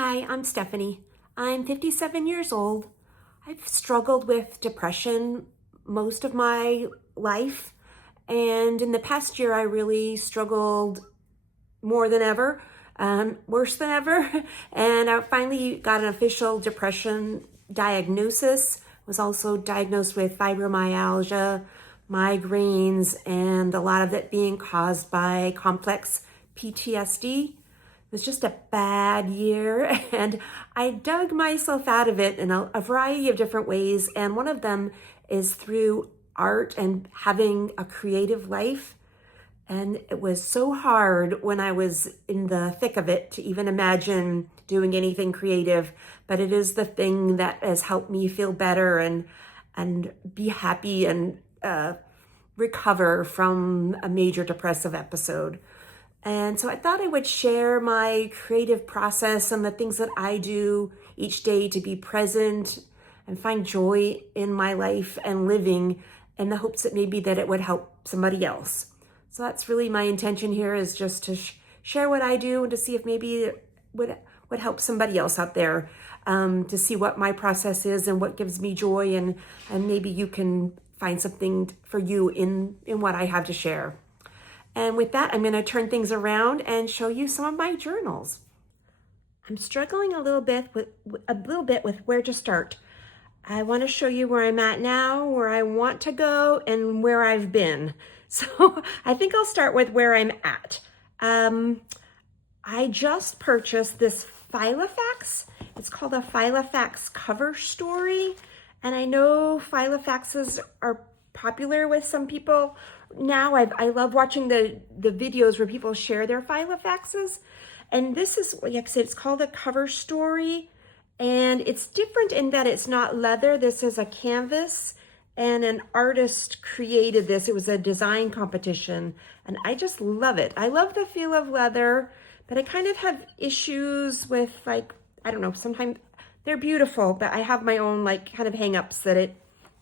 Hi, I'm Stephanie. I'm 57 years old. I've struggled with depression most of my life. And in the past year, I really struggled more than ever, worse than ever. And I finally got an official depression diagnosis. Was also diagnosed with fibromyalgia, migraines, and a lot of it being caused by complex PTSD. It was just a bad year, and I dug myself out of it in a variety of different ways. And one of them is through art and having a creative life. And it was so hard when I was in the thick of it to even imagine doing anything creative. But it is the thing that has helped me feel better and be happy and recover from a major depressive episode. And so I thought I would share my creative process and the things that I do each day to be present and find joy in my life and living, in the hopes that maybe that it would help somebody else. So that's really my intention here, is just to share what I do and to see if maybe it would help somebody else out there, to see what my process is and what gives me joy, and maybe you can find something for you in what I have to share. And with that, I'm going to turn things around and show you some of my journals. I'm struggling a little bit with where to start. I want to show you where I'm at now, where I want to go, and where I've been. So I think I'll start with where I'm at. I just purchased this Filofax. It's called a Filofax cover story. And I know Filofaxes are popular with some people now. I love watching the videos where people share their Filofaxes. And this is, like I said, it's called a cover story. And it's different in that it's not leather. This is a canvas, and an artist created this. It was a design competition, and I just love it. I love the feel of leather, but I kind of have issues with, like, I don't know, sometimes they're beautiful, but I have my own, like, kind of hang-ups that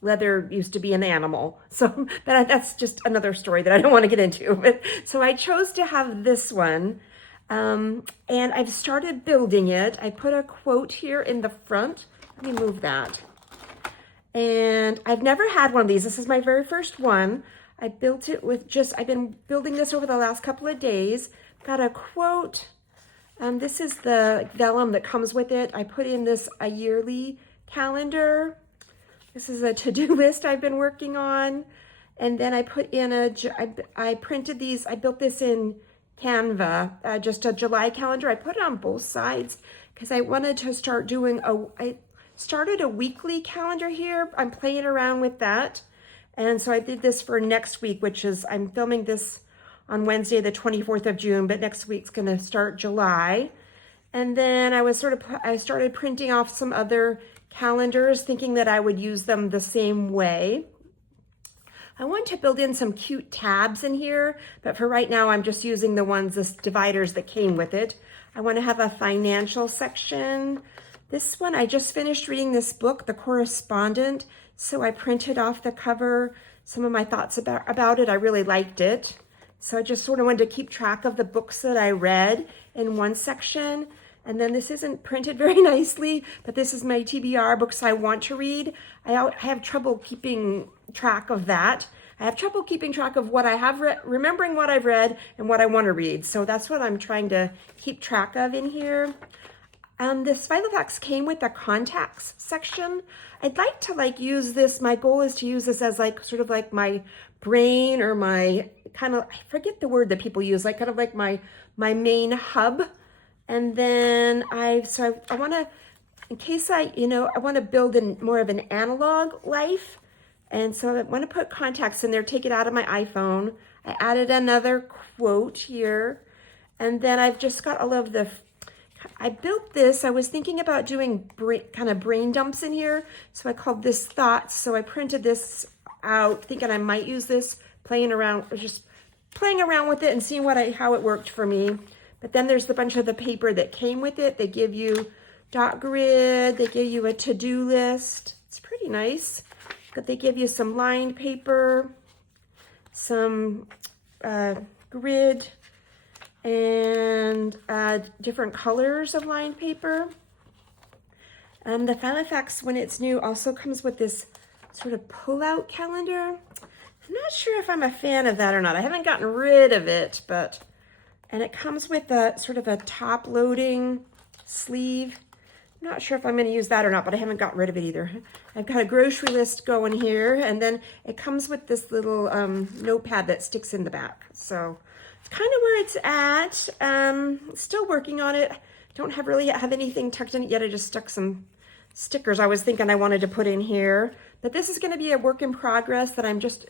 leather used to be an animal. So that's just another story that I don't want to get into. But so I chose to have this one. And I've started building it. I put a quote here in the front. Let me move that. And I've never had one of these. This is my very first one. I built it with I've been building this over the last couple of days. Got a quote. This is the vellum that comes with it. I put in a yearly calendar. This is a to-do list I've been working on. And then I put in I printed these. I built this in Canva, just a July calendar. I put it on both sides because I wanted to start doing I started a weekly calendar here. I'm playing around with that. And so I did this for next week, which is, I'm filming this on Wednesday, the 24th of June, but next week's gonna start July. And then I started printing off some other calendars, thinking that I would use them the same way. I want to build in some cute tabs in here, but for right now, I'm just using the dividers that came with it. I want to have a financial section. This one, I just finished reading this book, The Correspondent, so I printed off the cover, some of my thoughts about it. I really liked it. So I just sort of wanted to keep track of the books that I read in one section. And then this isn't printed very nicely, but this is my TBR books I want to read. I have trouble keeping track of that. I have trouble keeping track of what I have read, remembering what I've read and what I want to read. So that's what I'm trying to keep track of in here. This Filofax came with a contacts section. I'd like to use this. My goal is to use this as sort of like my brain, or my kind of, I forget the word that people use, kind of like my main hub. And then I want to, in case I want to build in more of an analog life. And so I want to put contacts in there, take it out of my iPhone. I added another quote here. And then I've just got all of I built this. I was thinking about doing kind of brain dumps in here. So I called this thoughts. So I printed this out, thinking I might use this, just playing around with it and seeing how it worked for me. But then there's a bunch of the paper that came with it. They give you dot grid. They give you a to-do list. It's pretty nice. But they give you some lined paper, some grid, and different colors of lined paper. The Filofax, when it's new, also comes with this sort of pull-out calendar. I'm not sure if I'm a fan of that or not. I haven't gotten rid of it, and it comes with a sort of a top-loading sleeve. I'm not sure if I'm going to use that or not, but I haven't got rid of it either. I've got a grocery list going here, and then it comes with this little notepad that sticks in the back. So it's kind of where it's at. Still working on it. Don't really have anything tucked in it yet. I just stuck some stickers I was thinking I wanted to put in here. But this is going to be a work in progress that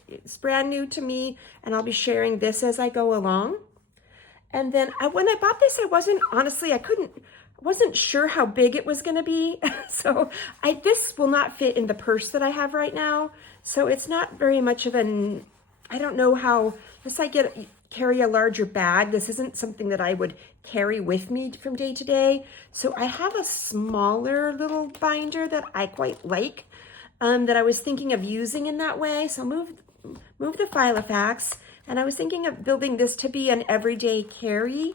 it's brand new to me, and I'll be sharing this as I go along. And then when I bought this, I wasn't sure how big it was going to be. So this will not fit in the purse that I have right now. So it's not very much of I don't know how, unless I carry a larger bag, this isn't something that I would carry with me from day to day. So I have a smaller little binder that I quite like, that I was thinking of using in that way. So move the Filofax, and I was thinking of building this to be an everyday carry.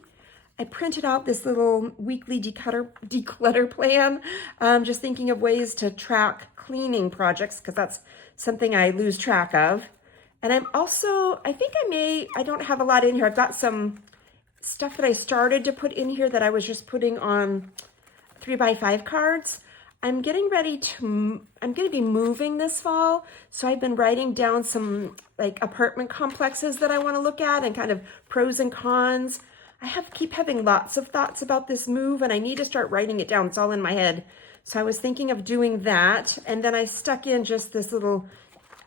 I printed out this little weekly declutter plan, just thinking of ways to track cleaning projects, because that's something I lose track of. And I don't have a lot in here. I've got some stuff that I started to put in here that I was just putting on 3x5 cards. I'm going to be moving this fall. So I've been writing down some like apartment complexes that I want to look at and kind of pros and cons. Keep having lots of thoughts about this move, and I need to start writing it down. It's all in my head. So I was thinking of doing that. And then I stuck in just this little,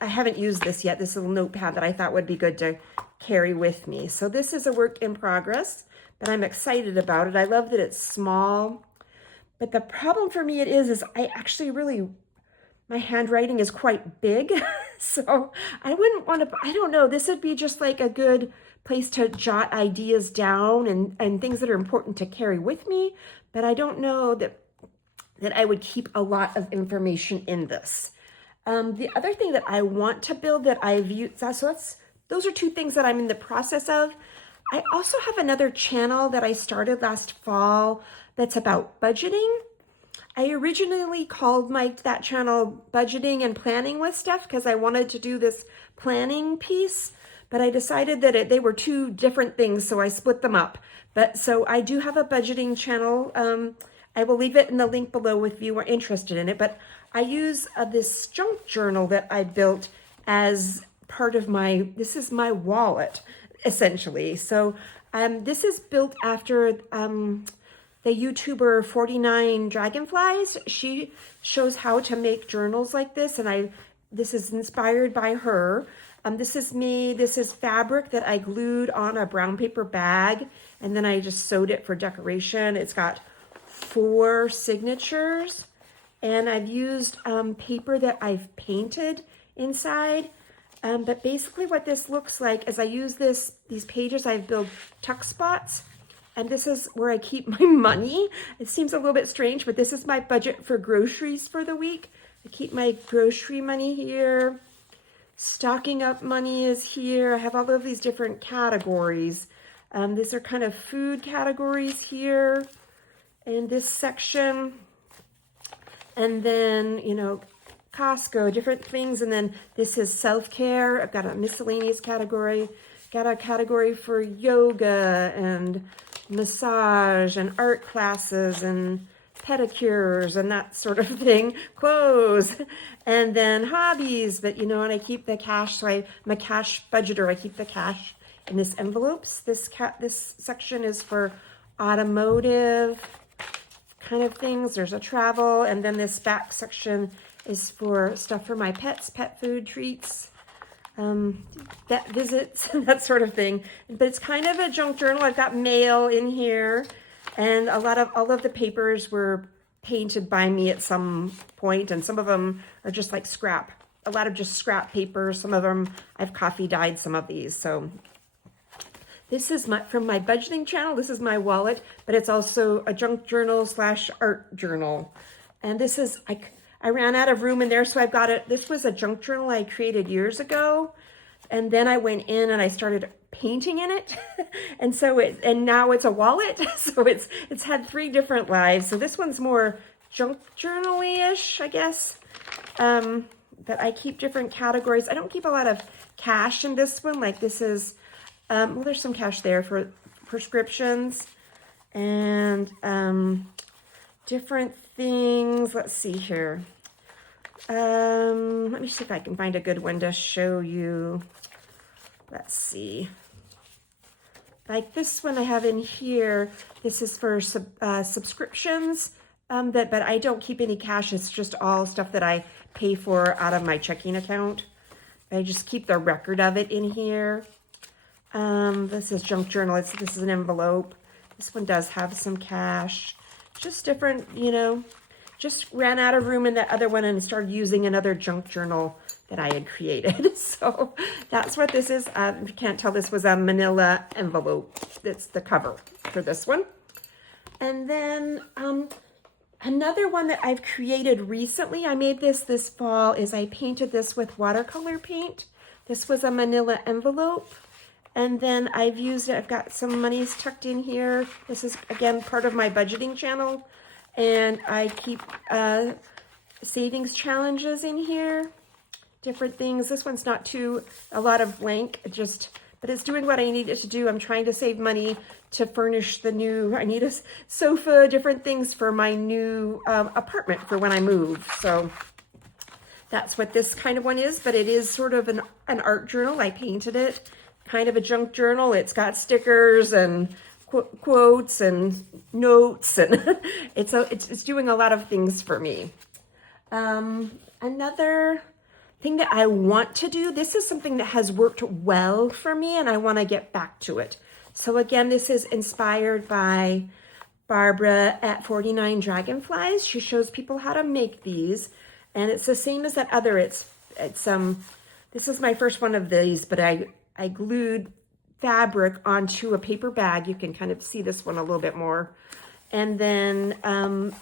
I haven't used this yet, this little notepad that I thought would be good to carry with me. So this is a work in progress, but I'm excited about it. I love that it's small. But the problem for me is I actually my handwriting is quite big. So I wouldn't want to, I don't know, this would be just like a good place to jot ideas down and things that are important to carry with me. But I don't know that I would keep a lot of information in this. The other thing that I want to build that I've used, those are two things that I'm in the process of. I also have another channel that I started last fall that's about budgeting. I originally called that channel Budgeting and Planning with Stuff because I wanted to do this planning piece, but I decided that they were two different things, so I split them up. So I do have a budgeting channel. I will leave it in the link below if you are interested in it, but I use this junk journal that I built as part of this is my wallet, essentially. So this is built after the YouTuber 49 Dragonflies. She shows how to make journals like this, and this is inspired by her. This is me. This is fabric that I glued on a brown paper bag, and then I just sewed it for decoration. It's got 4 signatures, and I've used paper that I've painted inside. But basically what this looks like is I use these pages, I've built tuck spots, and this is where I keep my money. It seems a little bit strange, but this is my budget for groceries for the week. I keep my grocery money here. Stocking up money is here. I have all of these different categories. These are kind of food categories here in this section. And then, Costco, different things. And then this is self-care. I've got a miscellaneous category. Got a category for yoga and massage and art classes and pedicures and that sort of thing, clothes, and then hobbies. But and I keep the cash, so I'm a cash budgeter. I keep the cash in this envelopes. This section is for automotive kind of things. There's a travel, and then this back section is for stuff for my pets, pet food, treats, vet visits, that sort of thing. But it's kind of a junk journal. I've got mail in here, and all of the papers were painted by me at some point, and some of them are just like scrap. A lot of just scrap paper. Some of them I've coffee dyed some of these. So this is from my budgeting channel. This is my wallet, but it's also a junk journal / art journal. And this is, I ran out of room in there, so I've got it. This was a junk journal I created years ago. And then I went in and I started painting in it. And now it's a wallet. So it's had 3 different lives. So this one's more junk journal-ish, I guess. But I keep different categories. I don't keep a lot of cash in this one. Like this is, well, there's some cash there for prescriptions and different things. Let's see here. Let me see if I can find a good one to show you. Let's see. Like this one I have in here, this is for subscriptions, but I don't keep any cash. It's just all stuff that I pay for out of my checking account. I just keep the record of it in here. This is junk journal. This is an envelope. This one does have some cash. Just different, you know, just ran out of room in that other one and started using another junk journal that I had created. So that's what this is. If you can't tell, this was a manila envelope. That's the cover for this one. And then another one that I've created recently, I made this fall, is I painted this with watercolor paint. This was a manila envelope. And then I've used it, I've got some monies tucked in here. This is, again, part of my budgeting channel. And I keep savings challenges in here, different things. This one's not a lot of blank, but it's doing what I need it to do. I'm trying to save money to furnish I need a sofa, different things for my new apartment for when I move. So that's what this kind of one is, but it is sort of an art journal. I painted it, kind of a junk journal. It's got stickers and quotes and notes, and it's doing a lot of things for me. Another thing that I want to do, this is something that has worked well for me and I want to get back to it. So again, this is inspired by Barbara at 49 Dragonflies. She shows people how to make these, and it's the same as that other. This is my first one of these, but I glued fabric onto a paper bag. You can kind of see this one a little bit more. And then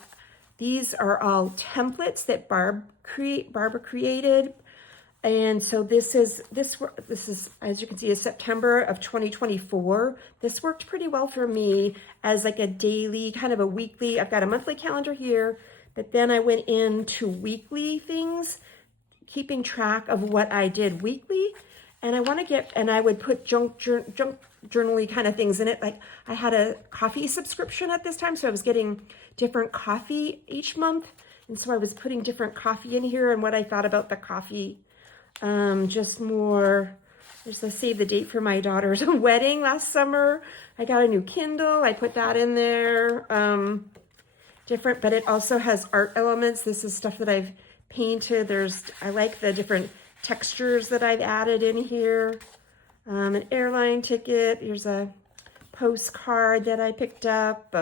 these are all templates that Barbara created. And so this is, as you can see, is September of 2024. This worked pretty well for me as like a daily, kind of a weekly. I've got a monthly calendar here, but then I went into weekly things, keeping track of what I did weekly. And I would put junk journaly kind of things in it. Like I had a coffee subscription at this time, so I was getting different coffee each month. And so I was putting different coffee in here and what I thought about the coffee. Just more, there's a save the date for my daughter's wedding last summer. I got a new Kindle. I put that in there. Different, but it also has art elements. This is stuff that I've painted. I like the different textures that I've added in here. An airline ticket. Here's a postcard that I picked up.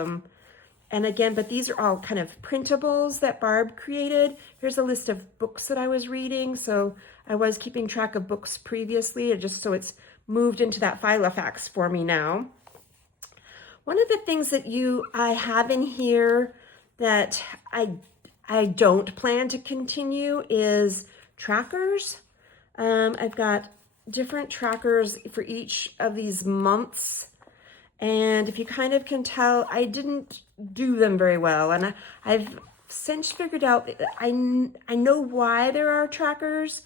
And again, but these are all kind of printables that Barb created. Here's a list of books that I was reading. So I was keeping track of books previously, just so it's moved into that Filofax for me now. One of the things that I have in here that I don't plan to continue is trackers. I've got different trackers for each of these months. And if you kind of can tell, I didn't do them very well. And I've since figured out, I know why there are trackers,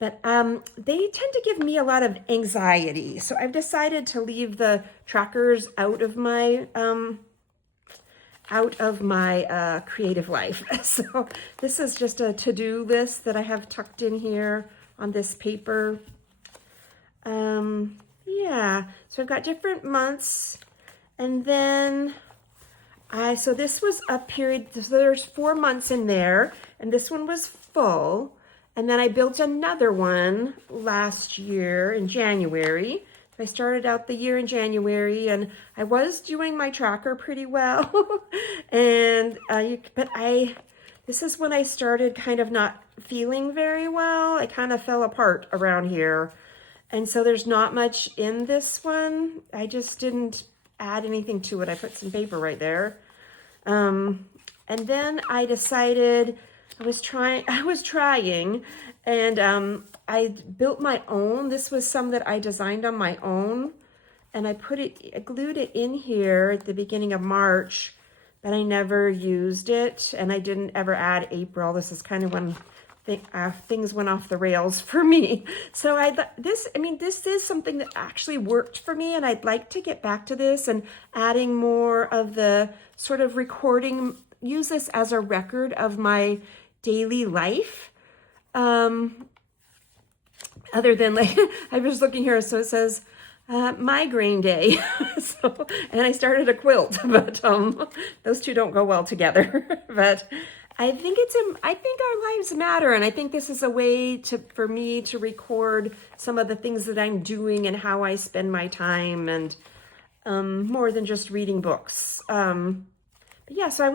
but they tend to give me a lot of anxiety. So I've decided to leave the trackers out of my creative life. So this is just a to-do list that I have tucked in here on this paper. Yeah, so I've got different months, and then so this was a period, so there's 4 months in there, and this one was full, and then I built another one last year in January. I started out the year in January, and I was doing my tracker pretty well, and this is when I started kind of not feeling very well. I kind of fell apart around here. And so there's not much in this one. I just didn't add anything to it. I put some paper right there. And then I decided I was trying, and I built my own. This was some that I designed on my own, and I glued it in here at the beginning of March, but I never used it, and I didn't ever add April. This is kind of when things went off the rails for me. So this is something that actually worked for me, and I'd like to get back to this and adding more of the sort of recording, use this as a record of my daily life. Other than, like, I was looking here, so it says migraine day. And I started a quilt, but those two don't go well together. But I think our lives matter, and I think this is a way for me to record some of the things that I'm doing and how I spend my time, and more than just reading books. But yeah, so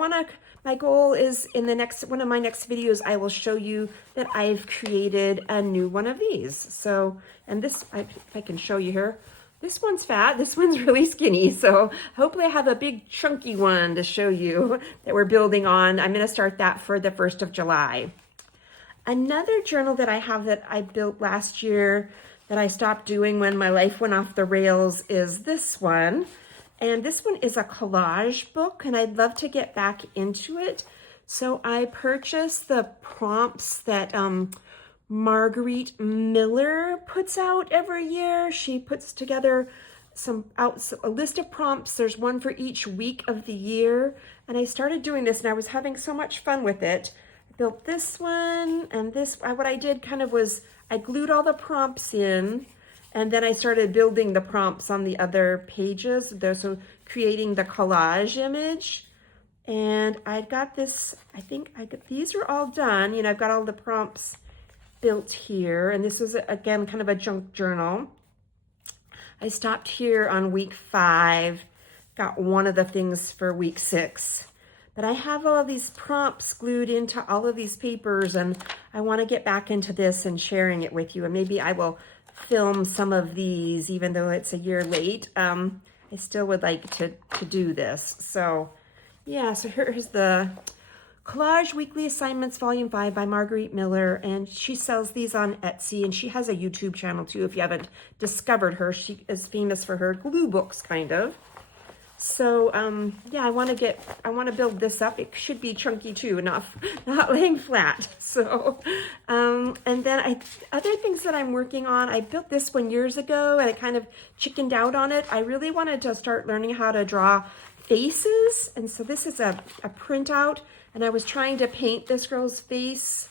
my goal is in one of my next videos, I will show you that I've created a new one of these. So, and this, if I can show you here, this one's fat, this one's really skinny. So hopefully I have a big chunky one to show you that we're building on. I'm gonna start that for the 1st of July. Another journal that I have that I built last year that I stopped doing when my life went off the rails is this one. And this one is a collage book, and I'd love to get back into it. So I purchased the prompts that Marguerite Miller puts out every year. She puts together a list of prompts. There's one for each week of the year. And I started doing this, and I was having so much fun with it. I built this one, and what I did kind of was I glued all the prompts in, and then I started building the prompts on the other pages. So creating the collage image. And I got this, these are all done. You know, I've got all the prompts built here. And this was, again, kind of a junk journal. I stopped here on week 5, got one of the things for week 6. But I have all of these prompts glued into all of these papers, and I want to get back into this and sharing it with you. And maybe I will film some of these, even though it's a year late. I still would like to do this. So yeah, so here's the Collage Weekly Assignments Volume 5 by Marguerite Miller, and she sells these on Etsy, and she has a YouTube channel too. If you haven't discovered her, she is famous for her glue books, kind of. So yeah, I want to build this up. It should be chunky too, not laying flat. So and then other things that I'm working on, I built this one years ago, and I kind of chickened out on it. I really wanted to start learning how to draw faces, and so this is a printout, and I was trying to paint this girl's face.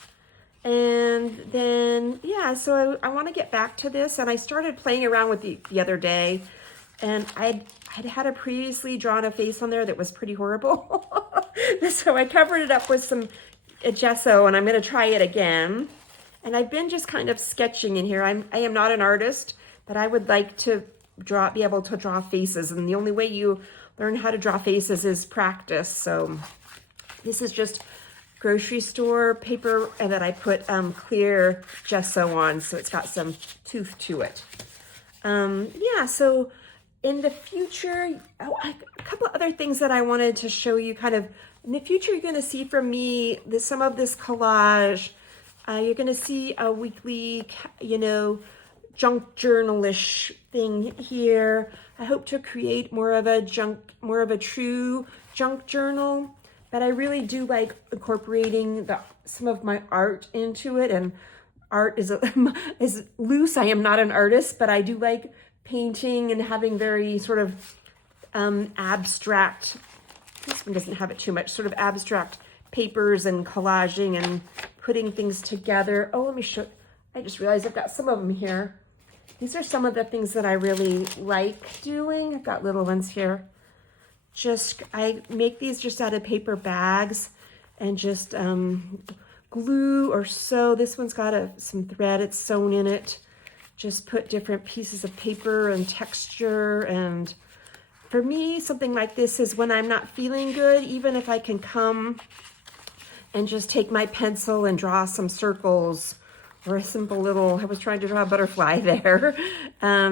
And then yeah, so I want to get back to this, and I started playing around with the other day. And I'd had a previously drawn a face on there that was pretty horrible. So I covered it up with some gesso, and I'm going to try it again. And I've been just kind of sketching in here. I am not an artist, but I would like to be able to draw faces. And the only way you learn how to draw faces is practice. So this is just grocery store paper that I put clear gesso on, so it's got some tooth to it. Yeah, so in the future, a couple of other things that I wanted to show you kind of. In the future, you're going to see from me some of this collage. You're going to see a weekly, junk journalish thing here. I hope to create more of a true junk journal. But I really do like incorporating some of my art into it. And art is loose. I am not an artist, but I do like painting and having very sort of abstract, this one doesn't have it too much, sort of abstract papers and collaging and putting things together. Oh, let me show, I just realized I've got some of them here. These are some of the things that I really like doing. I've got little ones here. I make these just out of paper bags and just glue or sew. This one's got some thread, it's sewn in it. Just put different pieces of paper and texture. And for me, something like this is when I'm not feeling good, even if I can come and just take my pencil and draw some circles or a simple little, I was trying to draw a butterfly there.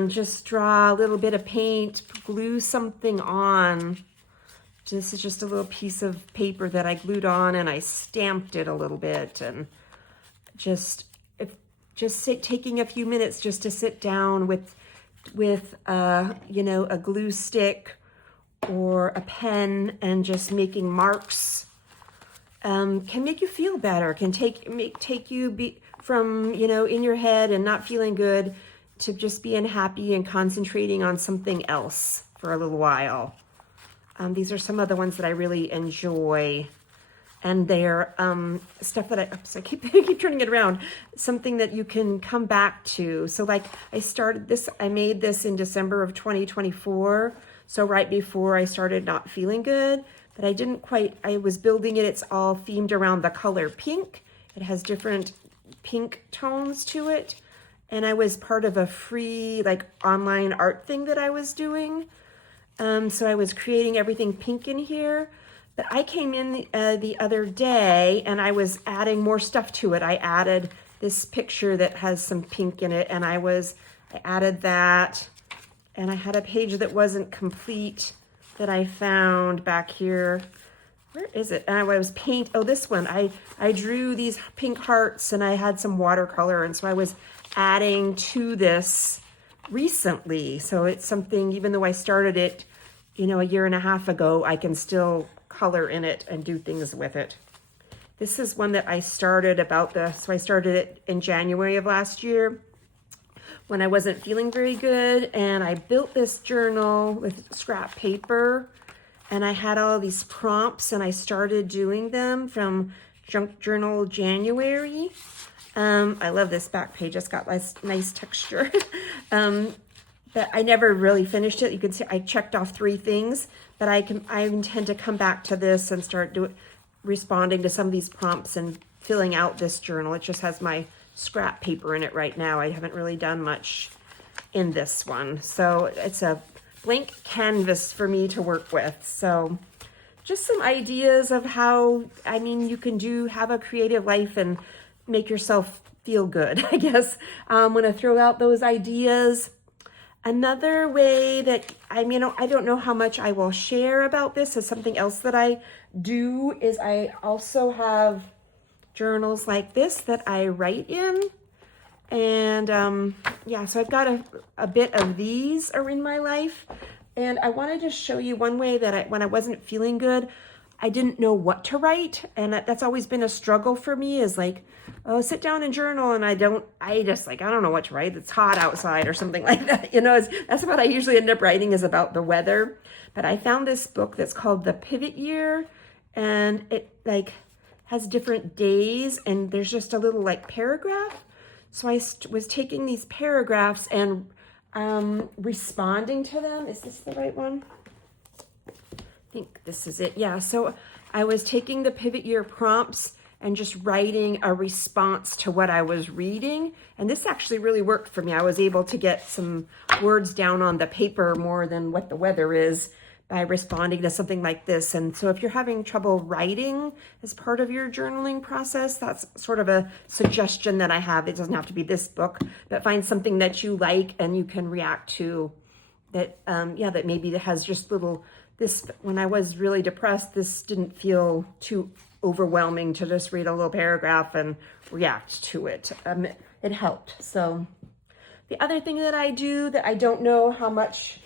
Just draw a little bit of paint, glue something on This is just a little piece of paper that I glued on, and I stamped it a little bit, and taking a few minutes just to sit down with a glue stick or a pen and just making marks can make you feel better, can take you from, in your head and not feeling good to just being happy and concentrating on something else for a little while. These are some of the ones that I really enjoy. And they're stuff that I keep turning it around, something that you can come back to. So like I made this in December of 2024. So right before I started not feeling good, but I was building it. It's all themed around the color pink. It has different pink tones to it. And I was part of a free online art thing that I was doing. So I was creating everything pink in here. But I came in the other day and I was adding more stuff to it. I added this picture that has some pink in it, and I added that, and I had a page that wasn't complete that I found back here. Where is it? And I was this one. I drew these pink hearts, and I had some watercolor, and so I was adding to this recently. So it's something, even though I started it, a year and a half ago, I can still color in it and do things with it. This is one that I started so I started it in January of last year when I wasn't feeling very good, and I built this journal with scrap paper, and I had all these prompts, and I started doing them from Junk Journal January. I love this back page. It's got nice texture. But I never really finished it. You can see I checked off 3 things, but I intend to come back to this and start responding to some of these prompts and filling out this journal. It just has my scrap paper in it right now. I haven't really done much in this one. So it's a blank canvas for me to work with. So just some ideas of how, you can have a creative life and make yourself feel good, I guess. I'm going to throw out those ideas. Another way that, I don't know how much I will share about this, is something else that I do is I also have journals like this that I write in. And so I've got a bit of these are in my life. And I wanted to show you one way that when I wasn't feeling good, I didn't know what to write. And that's always been a struggle for me, is sit down and journal. And I don't know what to write. It's hot outside or something like that. That's what I usually end up writing, is about the weather. But I found this book that's called The Pivot Year, and it has different days, and there's just a little paragraph. So I was taking these paragraphs and responding to them. Is this the right one? I think this is it. Yeah, so I was taking the Pivot Year prompts and just writing a response to what I was reading. And this actually really worked for me. I was able to get some words down on the paper more than what the weather is by responding to something like this. And so if you're having trouble writing as part of your journaling process, that's sort of a suggestion that I have. It doesn't have to be this book, but find something that you like and you can react to that, that maybe it has just when I was really depressed, this didn't feel too overwhelming to just read a little paragraph and react to it. It helped. So the other thing that I do that I don't know how much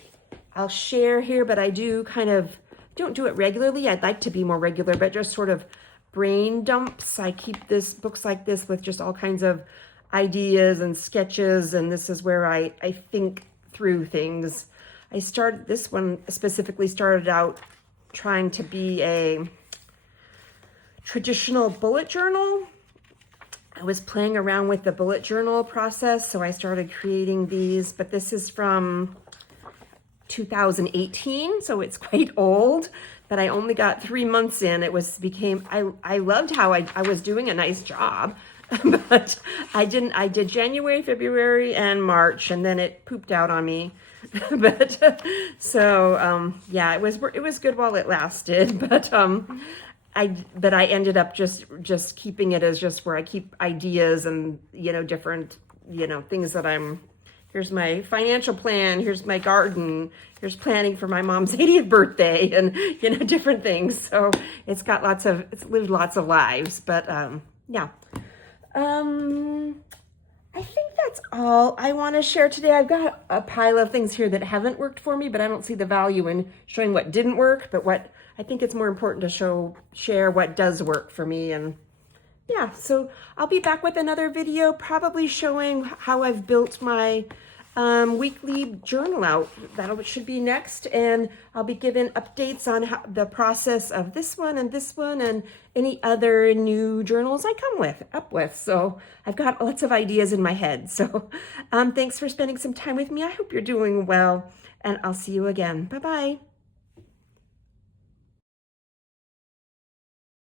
I'll share here, but I do don't do it regularly. I'd like to be more regular, but just sort of brain dumps. I keep books like this with just all kinds of ideas and sketches, and this is where I think through things. This one specifically started out trying to be a traditional bullet journal. I was playing around with the bullet journal process, so I started creating these, but this is from 2018, so it's quite old, but I only got 3 months in. I loved how I was doing a nice job, but I did January, February, and March, and then it pooped out on me. But it was good while it lasted, but I ended up just keeping it as just where I keep ideas and different things that I'm here's my financial plan, here's my garden, here's planning for my mom's 80th birthday, and different things. So it's lived lots of lives. But yeah. I think that's all I want to share today. I've got a pile of things here that haven't worked for me, but I don't see the value in showing what didn't work, but what I think it's more important to share what does work for me. And yeah, so I'll be back with another video, probably showing how I've built my weekly journal out. That should be next, and I'll be giving updates on the process of this one and any other new journals I come up with. So I've got lots of ideas in my head. So thanks for spending some time with me. I hope you're doing well, and I'll see you again. Bye-bye.